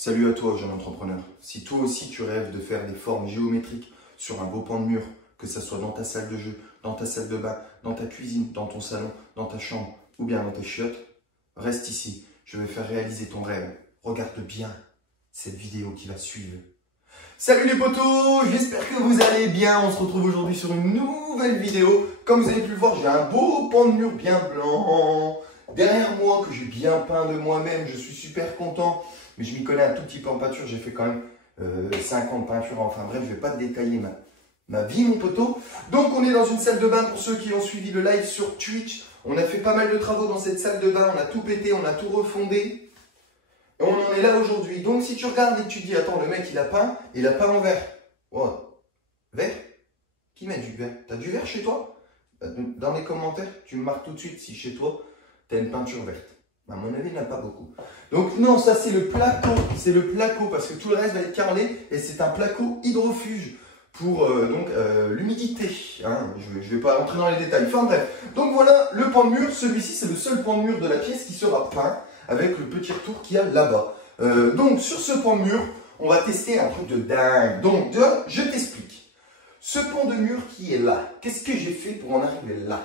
Salut à toi, jeune entrepreneur. Si toi aussi tu rêves de faire des formes géométriques sur un beau pan de mur, que ce soit dans ta salle de jeu, dans ta salle de bain, dans ta cuisine, dans ton salon, dans ta chambre ou bien dans tes chiottes, reste ici. Je vais faire réaliser ton rêve. Regarde bien cette vidéo qui va suivre. Salut les potos, j'espère que vous allez bien. On se retrouve aujourd'hui sur une nouvelle vidéo. Comme vous avez pu le voir, j'ai un beau pan de mur bien blanc derrière moi que j'ai bien peint de moi-même. Je suis super content. Mais je m'y connais un tout petit peu en peinture, j'ai fait quand même 5 ans de peinture, enfin bref, je ne vais pas te détailler ma vie mon poteau. Donc on est dans une salle de bain pour ceux qui ont suivi le live sur Twitch. On a fait pas mal de travaux dans cette salle de bain, on a tout pété, on a tout refondé. Et on en est là aujourd'hui. Donc si tu regardes et que tu dis, attends, le mec il a peint en vert. Ouais. Vert? Qui met du vert? T'as du vert chez toi? Dans les commentaires, tu me marques tout de suite si chez toi, tu as une peinture verte. À mon avis, il n'y en a pas beaucoup. Donc non, ça c'est le placo. C'est le placo parce que tout le reste va être carrelé. Et c'est un placo hydrofuge pour l'humidité. Hein. Je ne vais pas rentrer dans les détails. Enfin bref. Donc voilà le pan de mur. Celui-ci, c'est le seul pan de mur de la pièce qui sera peint avec le petit retour qu'il y a là-bas. Donc sur ce pan de mur, on va tester un truc de dingue. Donc je t'explique. Ce pan de mur qui est là, qu'est-ce que j'ai fait pour en arriver là?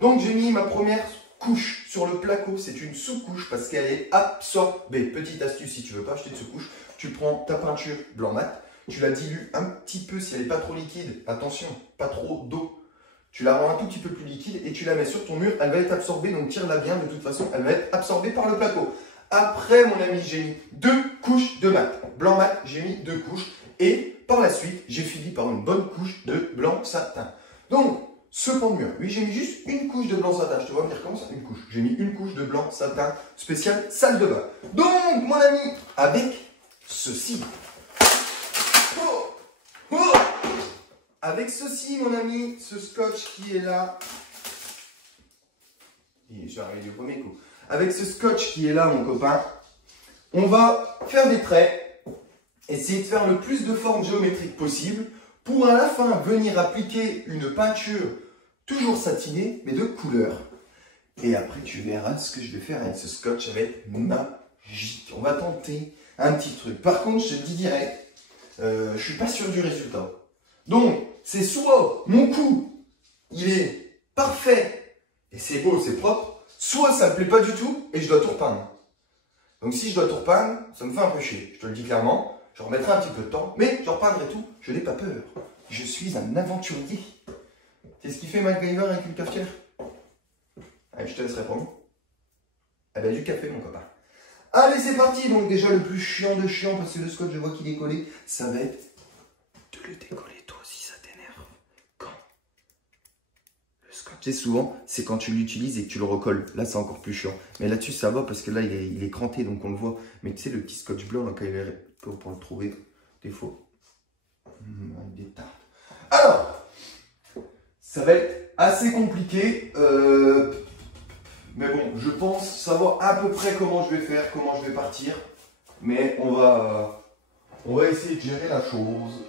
Donc j'ai mis ma première couche sur le placo, c'est une sous-couche parce qu'elle est absorbée. Petite astuce, si tu veux pas acheter de sous-couche, tu prends ta peinture blanc mat, tu la dilues un petit peu si elle n'est pas trop liquide, attention, pas trop d'eau. Tu la rends un tout petit peu plus liquide et tu la mets sur ton mur, elle va être absorbée, donc tire-la bien, de toute façon, elle va être absorbée par le placo. Après, mon ami, j'ai mis 2 couches de mat. Blanc mat, j'ai mis 2 couches et par la suite, j'ai fini par une bonne couche de blanc satin. Donc, ce pan de mur, oui, j'ai mis juste une couche de blanc satin. Je te vois me dire comment ça, une couche. J'ai mis une couche de blanc satin spécial salle de bain. Donc, mon ami, avec ceci. Avec ceci, mon ami, ce scotch qui est là. Je suis arrivé du premier coup. Avec ce scotch qui est là, mon copain, on va faire des traits, essayer de faire le plus de formes géométriques possible, pour à la fin venir appliquer une peinture toujours satinée, mais de couleur. Et après, tu verras ce que je vais faire avec ce scotch, ça va être magique. On va tenter un petit truc. Par contre, je te dis direct, je suis pas sûr du résultat. Donc, c'est soit mon coup, il est parfait, et c'est beau, c'est propre, soit ça me plaît pas du tout, et je dois tout repeindre. Donc, si je dois tout repeindre, ça me fait un peu chier. Je te le dis clairement. Je remettrai un petit peu de temps, mais je repeindrai tout. Je n'ai pas peur. Je suis un aventurier. C'est ce qu'il fait MacGyver avec une cafetière? Allez, je te laisse répondre. Eh bien, du café, mon copain. Allez, c'est parti. Donc, déjà, le plus chiant de chiant, parce que le scotch, je vois qu'il est collé, ça va être de le décoller. Toi aussi, ça t'énerve. Quand le scotch, tu sais, souvent, c'est quand tu l'utilises et que tu le recolles. Là, c'est encore plus chiant. Mais là-dessus, ça va, parce que là, il est cranté, donc on le voit. Mais tu sais, le petit scotch blanc, là, quand il est... pour le trouver des fois avec des tartes. Alors, ça va être assez compliqué, mais bon, je pense savoir à peu près comment je vais faire, comment je vais partir, mais on va essayer de gérer la chose.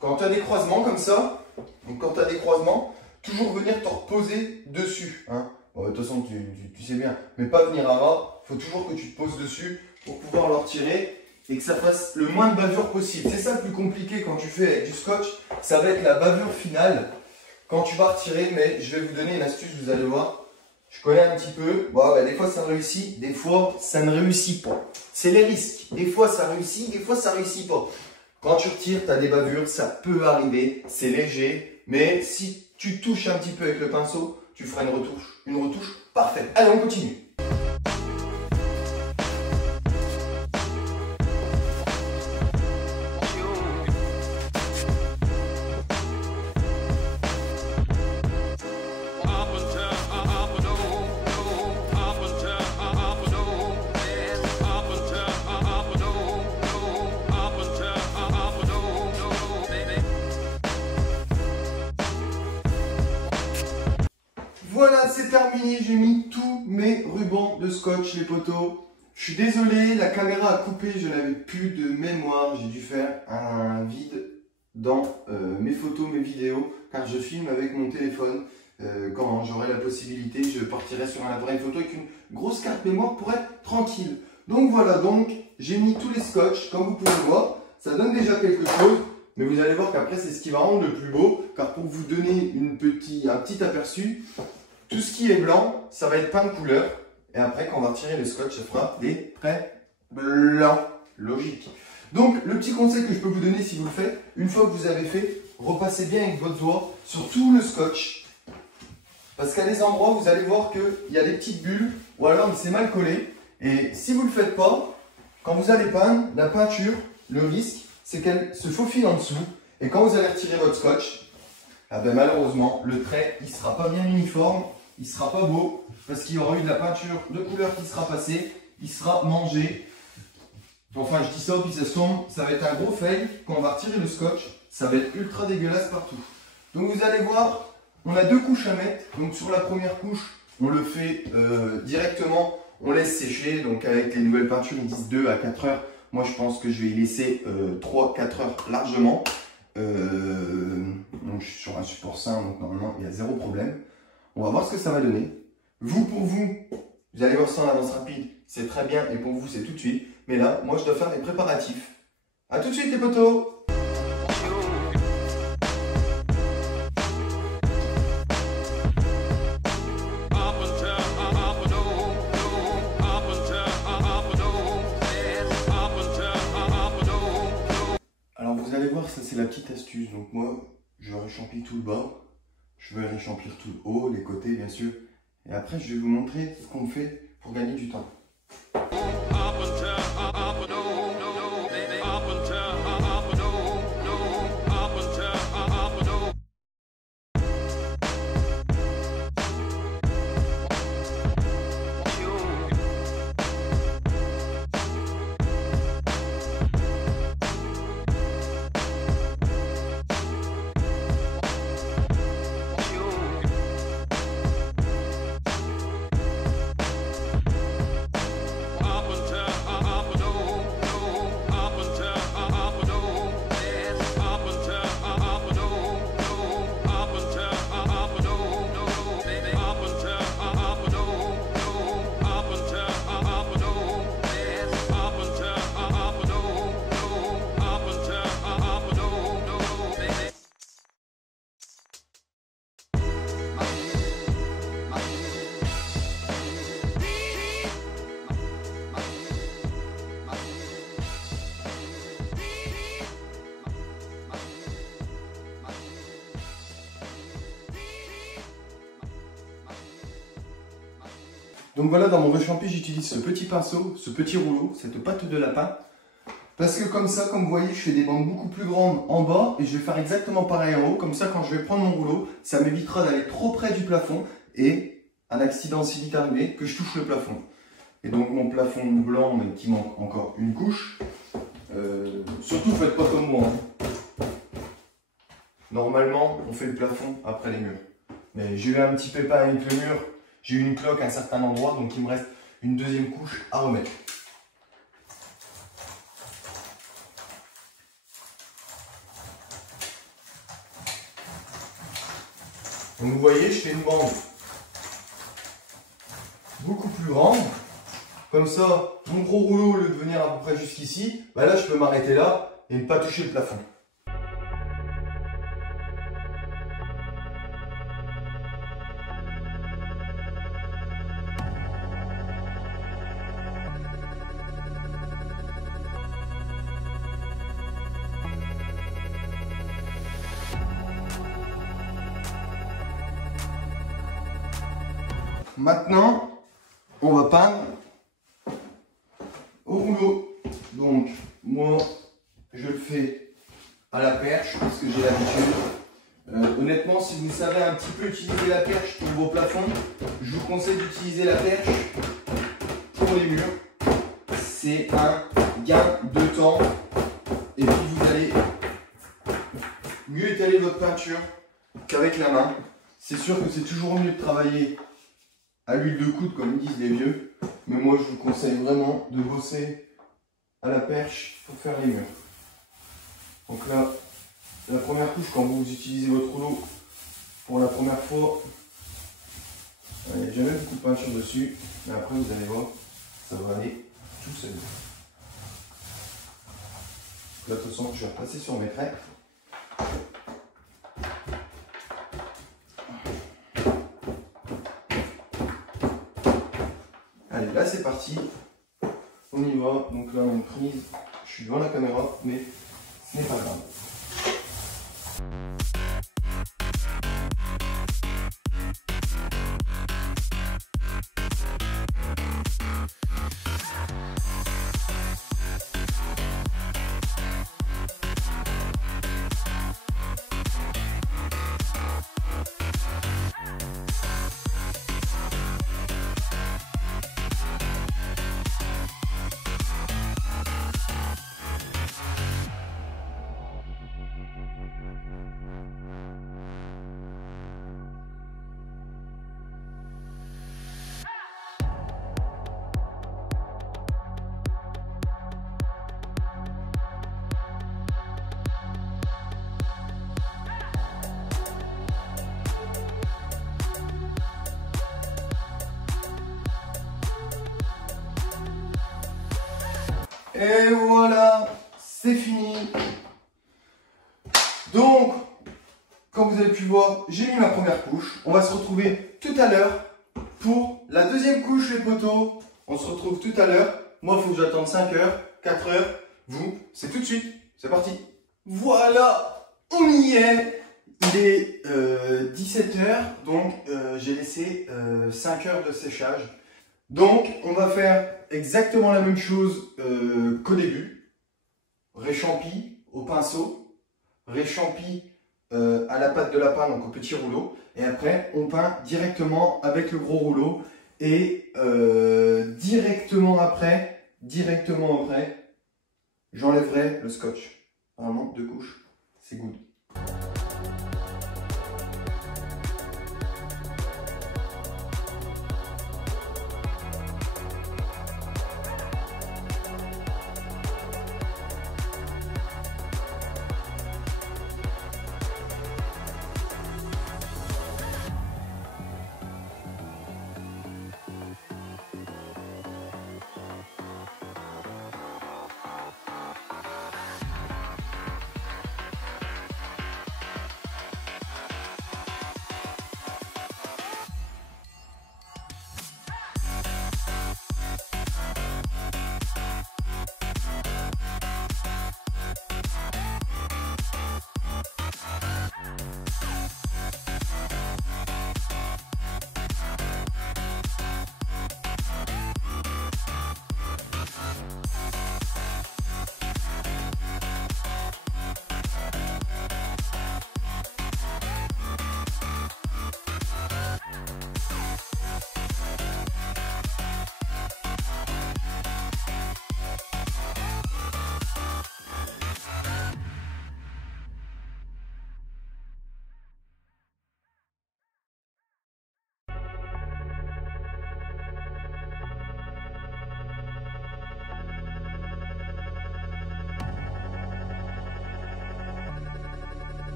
Quand tu as des croisements comme ça, donc quand tu as des croisements, toujours venir te reposer dessus. Hein. Bon, de toute façon, tu sais bien, mais pas venir à ras. Il faut toujours que tu te poses dessus pour pouvoir le retirer et que ça fasse le moins de bavure possible. C'est ça le plus compliqué quand tu fais avec du scotch, ça va être la bavure finale quand tu vas retirer. Mais je vais vous donner une astuce, vous allez voir. Je connais un petit peu. Bon, bah, des fois ça réussit, des fois ça ne réussit pas. C'est les risques. Des fois ça réussit, des fois ça réussit pas. Quand tu retires, tu as des bavures, ça peut arriver, c'est léger, mais si tu touches un petit peu avec le pinceau, tu feras une retouche parfaite. Allez, on continue. Voilà, c'est terminé. J'ai mis tous mes rubans de scotch, les poteaux. Je suis désolé, la caméra a coupé, je n'avais plus de mémoire. J'ai dû faire un vide dans mes photos, mes vidéos, car je filme avec mon téléphone. Quand j'aurai la possibilité, je partirai sur un appareil photo avec une grosse carte mémoire pour être tranquille. Donc voilà, donc j'ai mis tous les scotch, comme vous pouvez voir. Ça donne déjà quelque chose, mais vous allez voir qu'après c'est ce qui va rendre le plus beau, car pour vous donner un petit aperçu, tout ce qui est blanc, ça va être peint de couleur. Et après, quand on va retirer le scotch, ça fera des traits blancs. Logique. Donc, le petit conseil que je peux vous donner si vous le faites, une fois que vous avez fait, repassez bien avec votre doigt sur tout le scotch. Parce qu'à des endroits, vous allez voir qu'il y a des petites bulles, ou alors c'est mal collé. Et si vous ne le faites pas, quand vous allez peindre, la peinture, le risque, c'est qu'elle se faufile en dessous. Et quand vous allez retirer votre scotch, ah ben malheureusement, le trait, il ne sera pas bien uniforme, il ne sera pas beau, parce qu'il y aura eu de la peinture de couleur qui sera passée, il sera mangé. Enfin, je dis ça, puis ça se tombe, ça va être un gros fail. Quand on va retirer le scotch, ça va être ultra dégueulasse partout. Donc vous allez voir, on a 2 couches à mettre. Donc sur la première couche, on le fait directement, on laisse sécher. Donc avec les nouvelles peintures, ils disent 2 à 4 heures. Moi, je pense que je vais y laisser 3-4 heures largement. Donc je suis sur un support sain, donc normalement, il y a 0 problème. On va voir ce que ça va donner. Vous, pour vous, vous allez voir ça en avance rapide, c'est très bien, et pour vous, c'est tout de suite. Mais là, moi, je dois faire les préparatifs. A tout de suite, les potos! Alors, vous allez voir, ça, c'est la petite astuce. Donc, moi, je vais réchampir tout le bas. Je vais réchampir tout le haut, les côtés, bien sûr. Et après, je vais vous montrer ce qu'on fait pour gagner du temps. Donc voilà, dans mon rechampi, j'utilise ce petit pinceau, ce petit rouleau, cette pâte de lapin. Parce que comme ça, comme vous voyez, je fais des bandes beaucoup plus grandes en bas et je vais faire exactement pareil en haut. Comme ça, quand je vais prendre mon rouleau, ça m'évitera d'aller trop près du plafond et un accident si vite arrivé que je touche le plafond. Et donc mon plafond blanc, mais qui manque encore une couche. Surtout, faites pas comme moi. Normalement, on fait le plafond après les murs. Mais j'ai eu un petit pépin avec le mur. J'ai eu une cloque à un certain endroit, donc il me reste une deuxième couche à remettre. Donc vous voyez, je fais une bande beaucoup plus grande. Comme ça, mon gros rouleau, au lieu de venir à peu près jusqu'ici, bah là je peux m'arrêter là et ne pas toucher le plafond. Maintenant, on va peindre au rouleau. Donc, moi, je le fais à la perche parce que j'ai l'habitude. Honnêtement, si vous savez un petit peu utiliser la perche pour vos plafonds, je vous conseille d'utiliser la perche pour les murs. C'est un gain de temps et puis vous allez mieux étaler votre peinture qu'avec la main. C'est sûr que c'est toujours mieux de travailler à l'huile de coude, comme disent les vieux, Mais moi, je vous conseille vraiment de bosser à la perche pour faire les murs. Donc là, la première couche, quand vous utilisez votre rouleau pour la première fois, il n'y a jamais beaucoup de peinture dessus, mais après vous allez voir, ça va aller tout seul. Là, de toute façon, je vais repasser sur mes traits. Allez, là c'est parti, on y va. Donc là, on est prise, je suis devant la caméra, mais ce n'est pas grave. Et voilà, c'est fini. Donc, comme vous avez pu voir, j'ai mis ma première couche. On va se retrouver tout à l'heure pour la deuxième couche, les poteaux. On se retrouve tout à l'heure. Moi, il faut que j'attende 5 heures, 4 heures. Vous, c'est tout de suite. C'est parti. Voilà, on y est. Il est 17 heures, donc j'ai laissé 5 heures de séchage. Donc, on va faire exactement la même chose qu'au début. Réchampi au pinceau, réchampi à la pâte de lapin, donc au petit rouleau. Et après, on peint directement avec le gros rouleau. Et directement après, j'enlèverai le scotch. Vraiment, 2 couches, c'est good.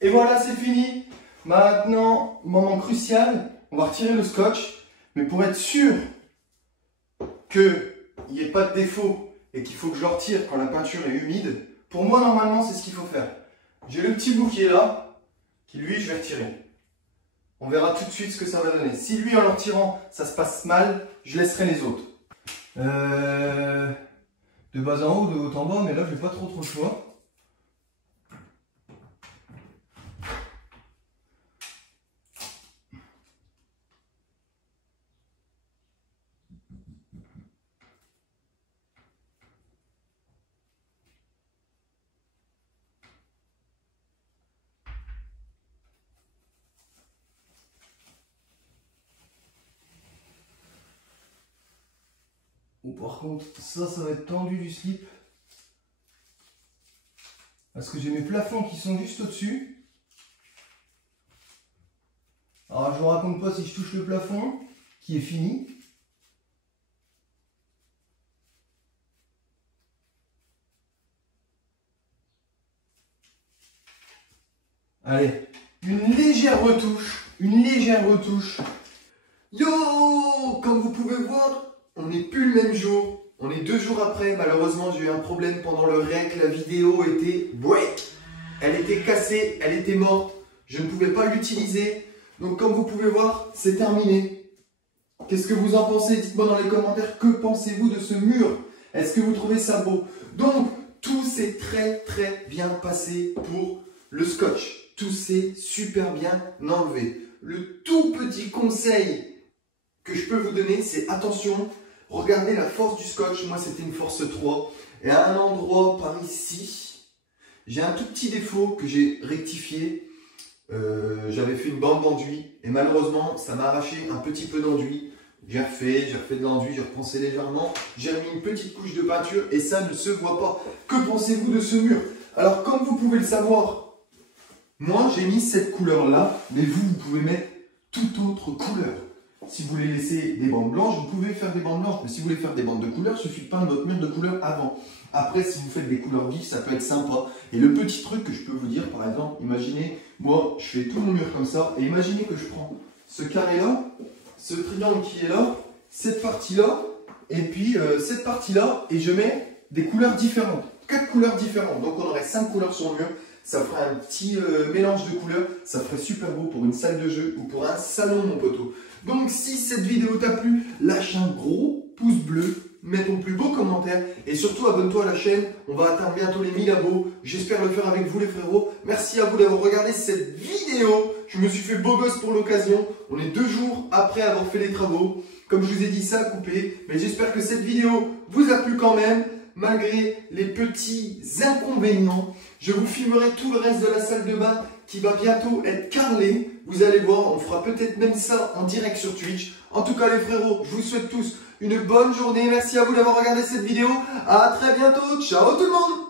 Et voilà, c'est fini. Maintenant, moment crucial, on va retirer le scotch. Mais pour être sûr qu'il n'y ait pas de défaut et qu'il faut que je le retire quand la peinture est humide, pour moi, normalement, c'est ce qu'il faut faire. J'ai le petit bout qui est là, qui lui, je vais retirer. On verra tout de suite ce que ça va donner. Si lui, en le retirant, ça se passe mal, je laisserai les autres. De bas en haut ou de haut en bas, mais là, je n'ai pas trop le choix. Ou par contre, ça va être tendu du slip. Parce que j'ai mes plafonds qui sont juste au-dessus. Alors je vous raconte pas si je touche le plafond, qui est fini. Allez, une légère retouche. Yo, comme vous pouvez voir, on n'est plus le même jour. On est 2 jours après. Malheureusement, j'ai eu un problème pendant le rec. La vidéo était break. Elle était cassée, elle était morte. Je ne pouvais pas l'utiliser. Donc, comme vous pouvez voir, c'est terminé. Qu'est-ce que vous en pensez? Dites-moi dans les commentaires, que pensez-vous de ce mur? Est-ce que vous trouvez ça beau? Donc, tout s'est très bien passé pour le scotch. Tout s'est super bien enlevé. Le tout petit conseil que je peux vous donner, c'est attention, regardez la force du scotch. Moi, c'était une force 3. Et à un endroit par ici, j'ai un tout petit défaut que j'ai rectifié. J'avais fait une bande d'enduit et malheureusement, ça m'a arraché un petit peu d'enduit. J'ai refait de l'enduit, j'ai repensé légèrement. J'ai remis une petite couche de peinture et ça ne se voit pas. Que pensez-vous de ce mur? Alors, comme vous pouvez le savoir, moi, j'ai mis cette couleur-là, mais vous pouvez mettre toute autre couleur. Si vous voulez laisser des bandes blanches, vous pouvez faire des bandes blanches. Mais si vous voulez faire des bandes de couleur, il suffit de peindre votre mur de couleur avant. Après, si vous faites des couleurs vives, ça peut être sympa. Et le petit truc que je peux vous dire, par exemple, imaginez, moi, je fais tout mon mur comme ça. Et imaginez que je prends ce carré-là, ce triangle qui est là, cette partie-là, et puis cette partie-là, et je mets des couleurs différentes. 4 couleurs différentes. Donc, on aurait 5 couleurs sur le mur. Ça ferait un petit mélange de couleurs. Ça ferait super beau pour une salle de jeu ou pour un salon, mon poteau. Donc, si cette vidéo t'a plu, lâche un gros pouce bleu, mets ton plus beau commentaire et surtout abonne-toi à la chaîne. On va atteindre bientôt les 1000 abos. J'espère le faire avec vous, les frérots. Merci à vous d'avoir regardé cette vidéo. Je me suis fait beau gosse pour l'occasion. On est 2 jours après avoir fait les travaux. Comme je vous ai dit, ça a coupé. Mais j'espère que cette vidéo vous a plu quand même. Malgré les petits inconvénients, je vous filmerai tout le reste de la salle de bain qui va bientôt être carrelée. Vous allez voir, on fera peut-être même ça en direct sur Twitch. En tout cas les frérots, je vous souhaite tous une bonne journée. Merci à vous d'avoir regardé cette vidéo. À très bientôt. Ciao tout le monde!